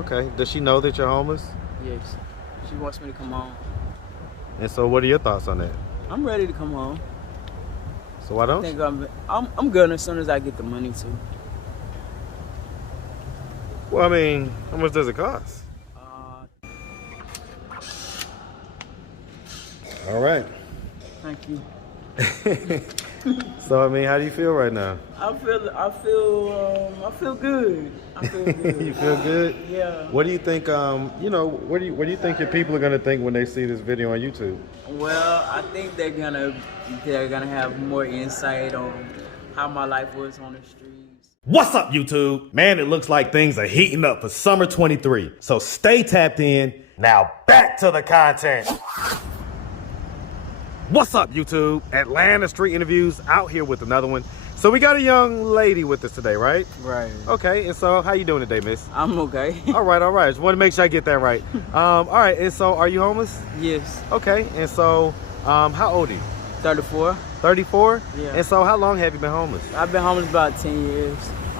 Okay. Does she know that you're homeless? Yes. She wants me to come home. And so, what are your thoughts on that? I'm ready to come home. So why I don't think you? I'm good as soon as I get the money too. Well, I mean, how much does it cost? Uh, All right. Thank you. So, I mean, how do you feel right now? I feel good. I feel You good. feel good? Yeah. What do you think? What do you think your people are gonna think when they see this video on YouTube? Well, I think they're gonna have more insight on how my life was on the streets. What's up, YouTube? Man, it looks like things are heating up for summer 23. So stay tapped in. Now back to the content. What's up, YouTube? Atlanta Street Interviews out here with another one. So we got a young lady with us today, right? Right. Okay, and so how you doing today, miss? I'm okay. All right. Just want to make sure I get that right. All right, and so are you homeless? Yes. Okay, and so how old are you? 34. 34? Yeah. And so how long have you been homeless? I've been homeless about 10 years.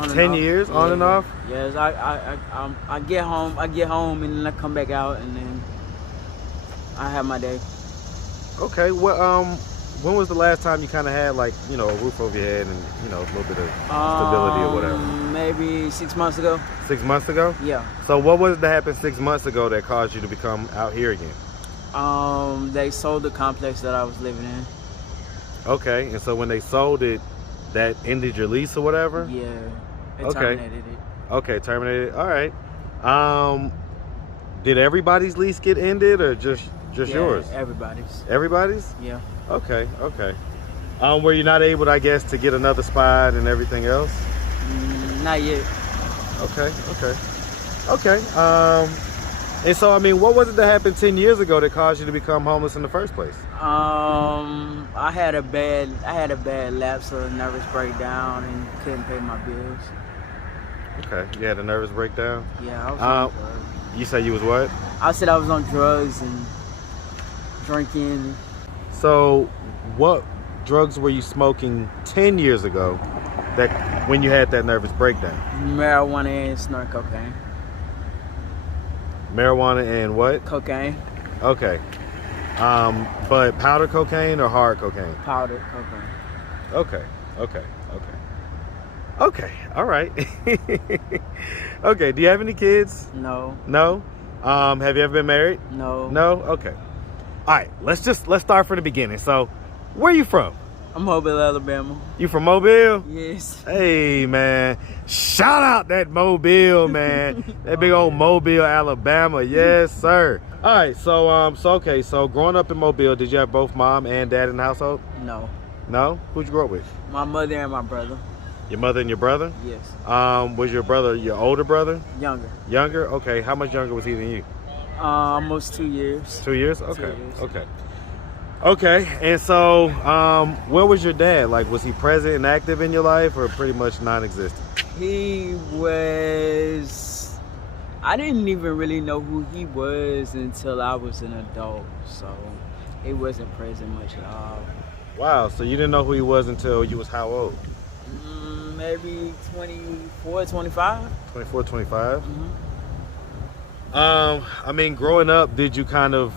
10 years, on and off? Yes. I get home, and then I come back out, and then I have my day. Okay, well, when was the last time you kind of had, like, you know, a roof over your head and, you know, a little bit of stability or whatever? Maybe 6 months ago. 6 months ago? Yeah. So what was to happen 6 months ago that caused you to become out here again? They sold the complex that I was living in. Okay, and so when they sold it, that ended your lease or whatever? Yeah. They Okay. terminated it. Okay, terminated. All right. Did everybody's lease get ended or just Yeah, yours? Everybody's. Everybody's? Yeah. Okay. Were you not able, I guess, to get another spot and everything else? Not yet. Okay. And so, I mean, what was it that happened 10 years ago that caused you to become homeless in the first place? I had a bad lapse of nervous breakdown and couldn't pay my bills. Okay, you had a nervous breakdown? Yeah, I was on drugs. You say you was what? I said I was on drugs and drinking. So, what drugs were you smoking 10 years ago that when you had that nervous breakdown? Marijuana and snort cocaine. Marijuana and what? Cocaine. Okay. But powder cocaine or hard cocaine? Powder cocaine. Okay. All right. Okay. Do you have any kids? No. No. Have you ever been married? No. No. Okay. All right. Let's start from the beginning. So, where are you from? I'm Mobile, Alabama. You from Mobile? Yes. Hey, man. Shout out that Mobile, man. That big old Mobile, Alabama. Yes, sir. All right. So growing up in Mobile, did you have both mom and dad in the household? No. No? Who'd you grow up with? My mother and my brother. Your mother and your brother? Yes. Was your brother your older brother? Younger. Younger? Okay. How much younger was he than you? Almost 2 years. 2 years? Okay. 2 years. Okay. And so, where was your dad? Like, was he present and active in your life or pretty much non-existent? He was... I didn't even really know who he was until I was an adult. So, he wasn't present much at all. Wow. So you didn't know who he was until you was how old? Maybe 24, 25. 24, 25? Mm-hmm. I mean, growing up, did you kind of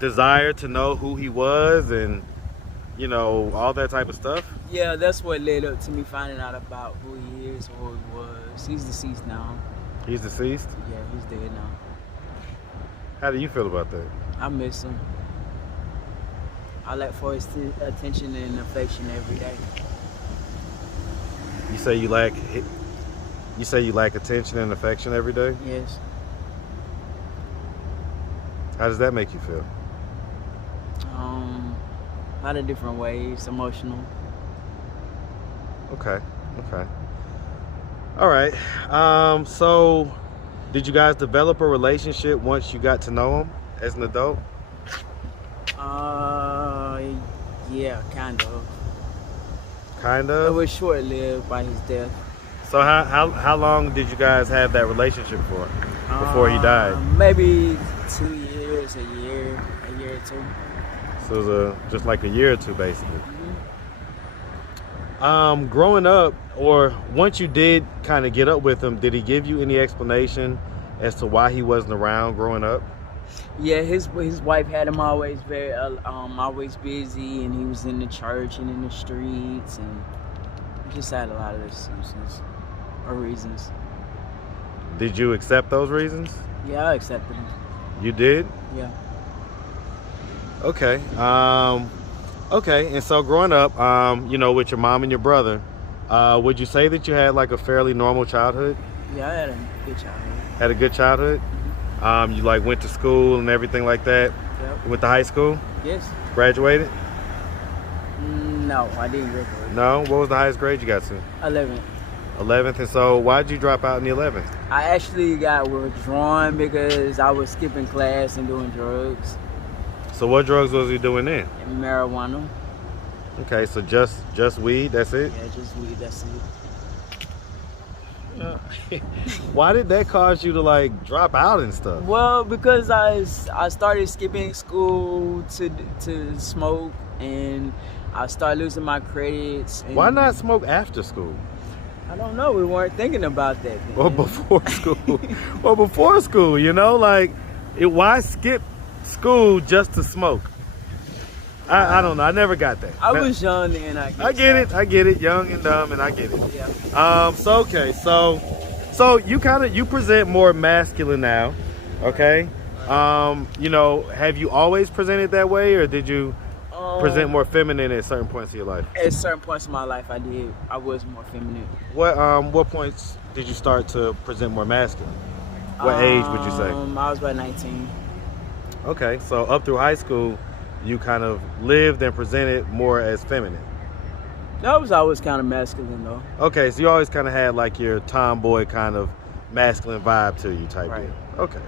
desire to know who he was and, you know, all that type of stuff? Yeah, that's what led up to me finding out about who he is or who he was. He's deceased now. He's deceased? Yeah, he's dead now. How do you feel about that? I miss him. I look for his attention and affection every day. You say you lack attention and affection every day? Yes. How does that make you feel? A lot of different ways, emotional. Okay. All right. So did you guys develop a relationship once you got to know him as an adult? Yeah, kind of. Kind It of? was short-lived by his death. So how long did you guys have that relationship for before he died? Maybe 2 years, a year or two. So it was just like a year or two, basically. Growing up, or once you did kind of get up with him, did he give you any explanation as to why he wasn't around growing up? Yeah, his wife had him always always busy, and he was in the church and in the streets, and just had a lot of excuses or reasons. Did you accept those reasons? Yeah, I accepted him. You did? Yeah. Okay. Okay. And so growing up, you know, with your mom and your brother, would you say that you had like a fairly normal childhood? Yeah, I had a good childhood. Had a good childhood? You like went to school and everything like that? Yep. Went to high school? Yes. Graduated? No, I didn't graduate. No? What was the highest grade you got to? 11th. 11th. And so why'd you drop out in the 11th? I actually got withdrawn because I was skipping class and doing drugs. So what drugs was you doing then? And marijuana. Okay, so just weed, that's it? Yeah, just weed, that's it. Why did that cause you to like drop out and stuff? Well, because I started skipping school to smoke, and I started losing my credits. And Why not smoke after school? I don't know. We weren't thinking about that then. Or before school? Or before school, you know? Like, why skip school just to smoke? I don't know. I never got that. I was young then, I guess. I get it. Young and dumb, and I get it. Yeah. So okay, so you present more masculine now, okay? You know, have you always presented that way, or did you present more feminine at certain points of your life? At certain points in my life, I did. I was more feminine. What points did you start to present more masculine? What age would you say? I was about 19. Okay, so up through high school, you kind of lived and presented more as feminine. That was always kind of masculine, though. Okay, so you always kind of had like your tomboy kind of masculine vibe to you type Right. deal. Okay.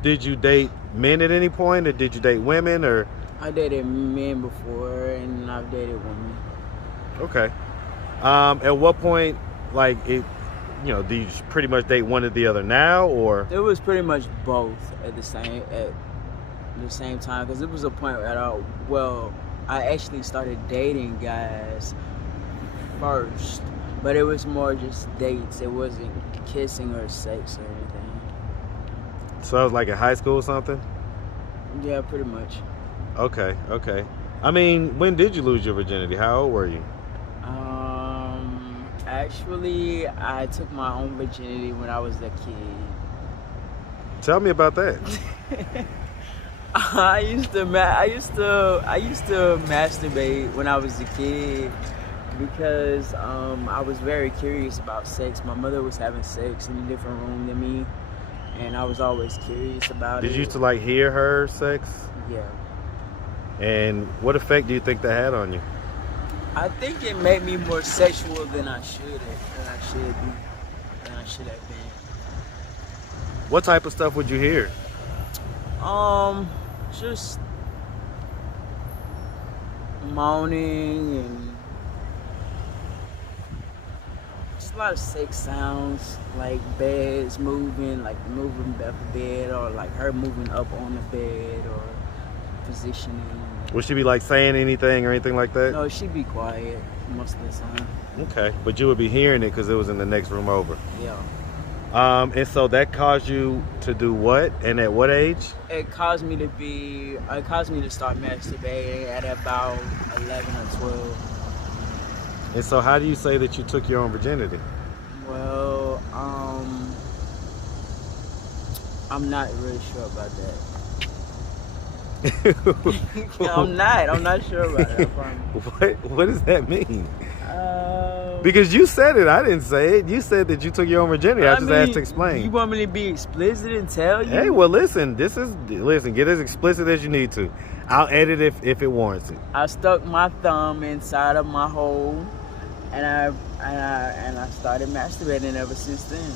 Did you date men at any point, or did you date women, or? I dated men before, and I've dated women. Okay. At what point, like it, you know, do you pretty much date one or the other now, or? It was pretty much both at the same time, because it was a point where I actually started dating guys first, but it was more just dates. It wasn't kissing or sex or anything. So it was like in high school or something? Yeah, pretty much. Okay. I mean, when did you lose your virginity? How old were you? Actually, I took my own virginity when I was a kid. Tell me about that. I used to masturbate when I was a kid because I was very curious about sex. My mother was having sex in a different room than me, and I was always curious about it. Did you used to like hear her sex? Yeah. And what effect do you think that had on you? I think it made me more sexual than I should have been. What type of stuff would you hear? Just moaning and just a lot of sex sounds, like beds moving, like moving up the bed, or like her moving up on the bed, or positioning. Would she be like saying anything or anything like that? No, she'd be quiet most of the time. Okay, but you would be hearing it because it was in the next room over. Yeah. And so that caused you to do what, and at what age? It caused me to start masturbating at about 11 or 12. And so how do you say that you took your own virginity? Well, I'm not really sure about that. I'm not sure about that. I promise. What does that mean? Because you said it, I didn't say it. You said that you took your own virginity. I just asked to explain. You want me to be explicit and tell you? Hey, well, listen. Get as explicit as you need to. I'll edit if it warrants it. I stuck my thumb inside of my hole, and I started masturbating ever since then.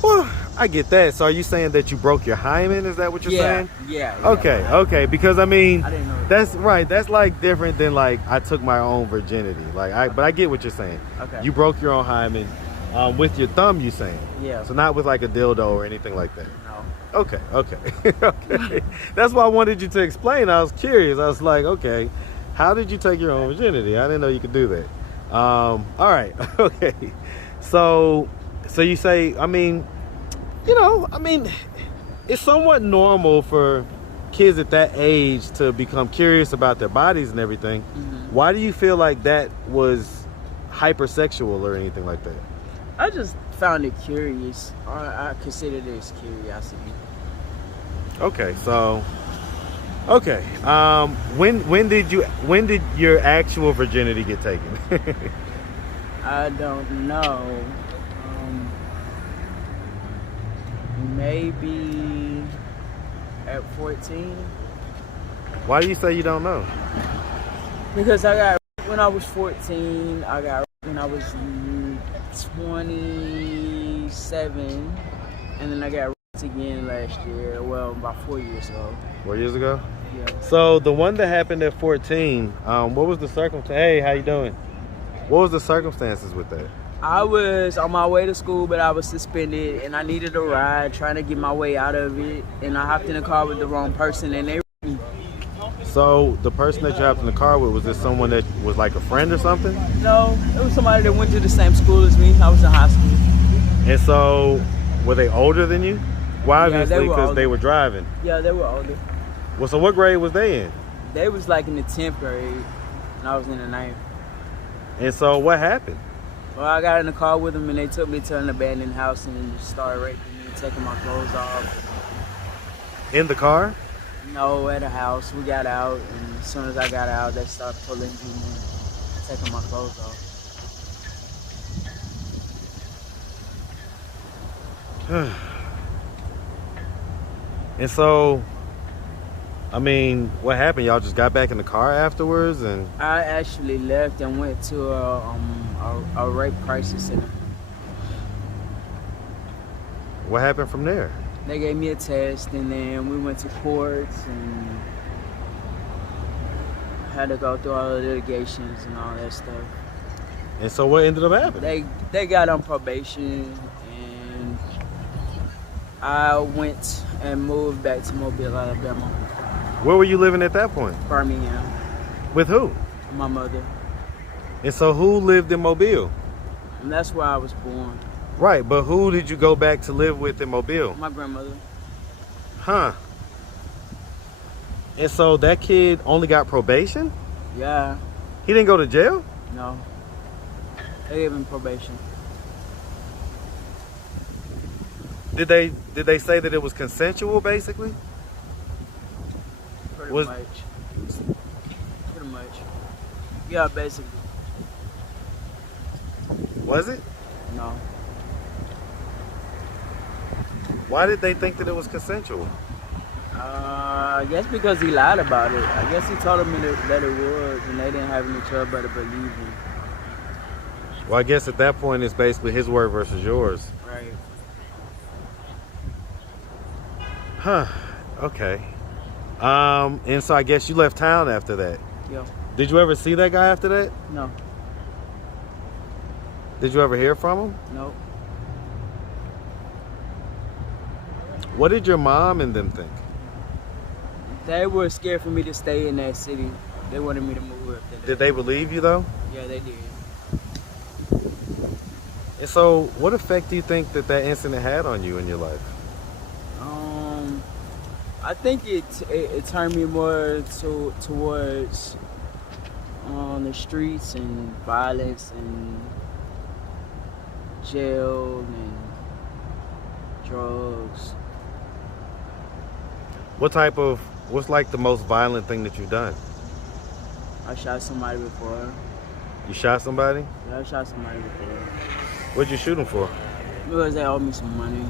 Well, I get that. So are you saying that you broke your hymen? Is that what you're saying? Yeah. Okay. Because I mean, I didn't know that. that's right. That's like different than like I took my own virginity. But I get what you're saying. Okay. You broke your own hymen with your thumb. You saying? Yeah. So not with like a dildo or anything like that. No. Okay. Okay. That's why I wanted you to explain. I was curious. I was like, okay, how did you take your own virginity? I didn't know you could do that. All right. Okay. So So you say, I mean, it's somewhat normal for kids at that age to become curious about their bodies and everything. Mm-hmm. Why do you feel like that was hypersexual or anything like that? I just found it curious. I considered it as curiosity. Okay, so when did your actual virginity get taken? I don't know. Maybe at 14. Why do you say you don't know? Because I got when I was 14. I got when I was 27, and then I got again last year. Well, about 4 years ago. 4 years ago? Yeah. So the one that happened at 14, what was the circumstance? Hey, how you doing? What was the circumstances with that? I was on my way to school, but I was suspended, and I needed a ride, trying to get my way out of it. And I hopped in the car with the wrong person, and they. So the person that you hopped in the car with, was this someone that was like a friend or something? No, it was somebody that went to the same school as me. I was in high school. And so, were they older than you? Well, obviously, because they were driving. Yeah, they were older. Well, so what grade was they in? They was like in the 10th grade, and I was in the 9th. And so, what happened? Well, I got in the car with them, and they took me to an abandoned house and just started raping me, taking my clothes off. In the car? No, at a house. We got out, and as soon as I got out, they started pulling me and taking my clothes off. And so, I mean, what happened? Y'all just got back in the car afterwards, and I actually left and went to a rape crisis center. what happened from there? They gave me a test, and then we went to courts and had to go through all the litigations and all that stuff. And so, what ended up happening? They got on probation, and I went and moved back to Mobile, Alabama. Where were you living at that point? Birmingham. With who? My mother. And so, who lived in Mobile? And that's where I was born. Right, but who did you go back to live with in Mobile? My grandmother. Huh. And so that kid only got probation? Yeah. He didn't go to jail? No. They gave him probation. Did they say that it was consensual, basically? Pretty much. Pretty much. Yeah, basically. Was it? No. Why did they think that it was consensual? I guess because he lied about it. I guess he told them that it was, and they didn't have any choice but to believe him. Well, I guess at that point it's basically his word versus yours. Right. Huh. Okay. And so I guess you left town after that. Yeah. Did you ever see that guy after that? No. Did you ever hear from him? Nope. What did your mom and them think? They were scared for me to stay in that city. They wanted me to move. Did they believe you though? Yeah, they did. And so, what effect do you think that incident had on you in your life? I think it turned me more towards the streets and violence and jail and drugs. What's like the most violent thing that you've done? I shot somebody before. You shot somebody? Yeah, I shot somebody before. What'd you shoot them for? Because they owed me some money.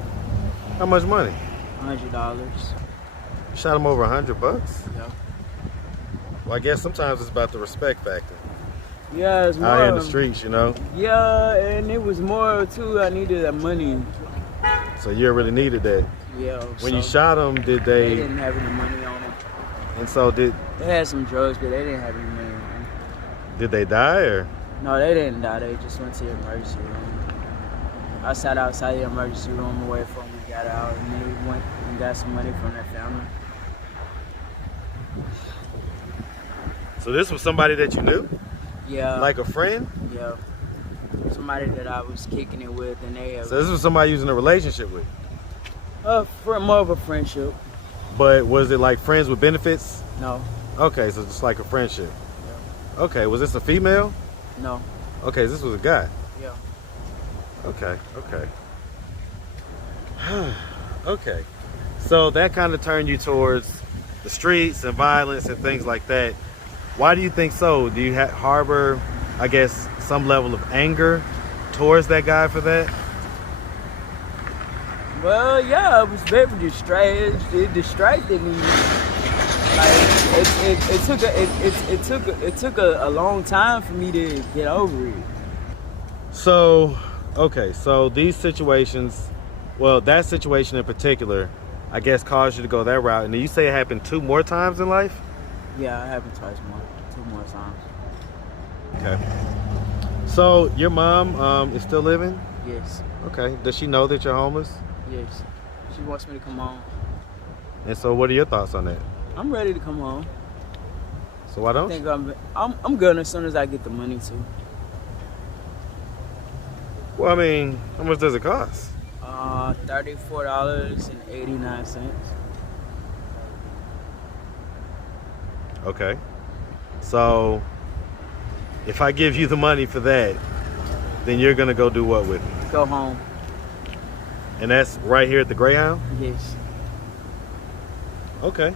How much money? $100. You shot them over $100? Yeah. Well, I guess sometimes it's about the respect factor. Yeah, it's more. Out here in the streets, you know? Yeah, and it was more too, I needed that money. So you really needed that. Yeah. When you shot them, did They didn't have any money on them. And so They had some drugs, but they didn't have any money on them. did they die or? No, they didn't die. They just went to the emergency room. I sat outside the emergency room away from when we got out, and they went and got some money from their family. So this was somebody that you knew? Yeah. Like a friend? Yeah. somebody that I was kicking it with, and they So this was somebody you was in a relationship with. more of a friendship. But was it like friends with benefits? No, Okay, so just like a friendship. yeah. Okay, was this a female? No, Okay, this was a guy. yeah. Okay, okay. Okay. So that kind of turned you towards the streets and violence and things like that. Why do you think so? Do you harbor, I guess, some level of anger towards that guy for that? Well, yeah, it was very distracted. It distracted me. Like it took a long time for me to get over it. So, okay, so these situations, well, that situation in particular, I guess caused you to go that route. And you say it happened 2 more times in life? Yeah, it happened twice more, 2 more times. Okay. So your mom is still living? Yes, Okay. Does she know that you're homeless? yes. She wants me to come home. And so what are your thoughts on that? I'm ready to come home. So why I don't think you? I'm good as soon as I get the money too. Well, I mean, how much does it cost? $34.89. Okay. So if I give you the money for that, then you're gonna go do what with it? Go home. And that's right here at the Greyhound? Yes. Okay.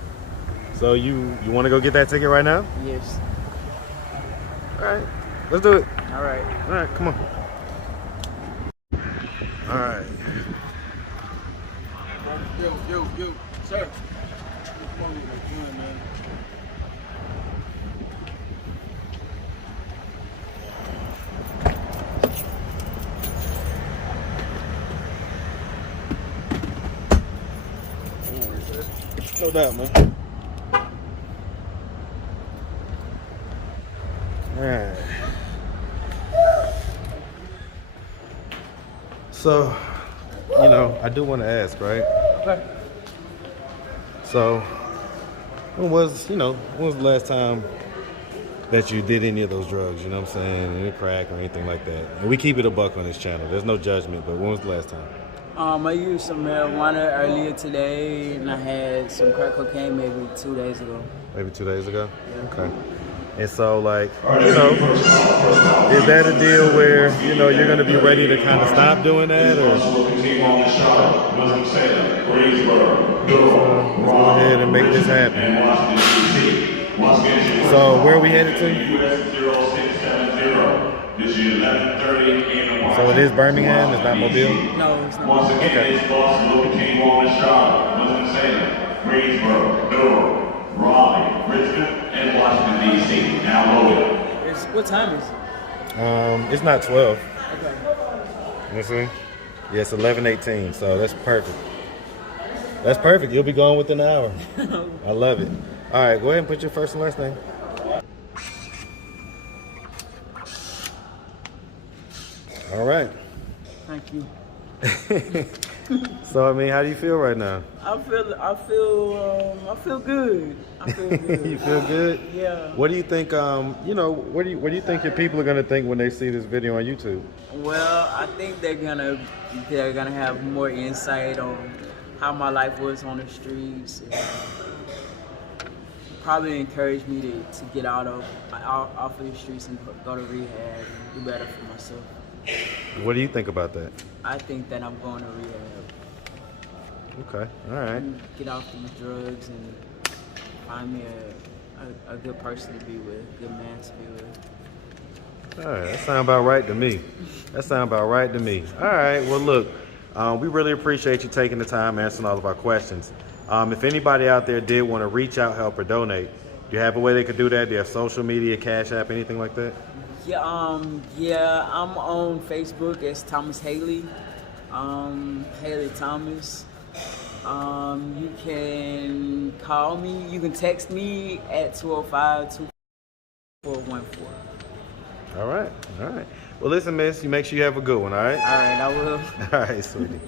So you want to go get that ticket right now? Yes. All right. Let's do it. All right. All right, come on. All right. Yo, sir. Come on, man. No doubt, man. All right. So, I do want to ask, right? Okay. So, when was the last time that you did any of those drugs? You know what I'm saying? Any crack or anything like that? And we keep it a buck on this channel. There's no judgment, but when was the last time? I used some marijuana earlier today, and I had some crack cocaine maybe 2 days ago. Maybe 2 days ago? Yeah. Okay. And so, like, is that a deal where, you're going to be ready to kind of stop doing that? Or let's go ahead and make this happen. So, where are we headed to? So it is Birmingham, it's not Mobile? No, it's not. Okay. Raleigh, Richmond, and Washington, D.C. Now loaded. What time is it? It's not 12. Okay. You see? Yeah, it's 11:18, so that's perfect. That's perfect. You'll be gone within an hour. I love it. All right, go ahead and put your first and last name. All right. Thank you. So, I mean, how do you feel right now? I feel good. I feel good. You feel good? Yeah. What do you think, what do you think your people are going to think when they see this video on YouTube? Well, I think they're gonna have more insight on how my life was on the streets. And probably encourage me to get off of the streets and go to rehab and do better for myself. What do you think about that? I think that I'm going to rehab. Okay, all right. And get off these drugs and find me a good person to be with, a good man to be with. All right, that sounds about right to me. All right, well, look, we really appreciate you taking the time answering all of our questions. If anybody out there did want to reach out, help, or donate, do you have a way they could do that? Do you have social media, Cash App, anything like that? Yeah, I'm on Facebook as Thomas Haley, Haley Thomas. You can call me, you can text me at 205-2414. All right. Well, listen, miss, you make sure you have a good one, all right? All right, I will. All right, sweetie.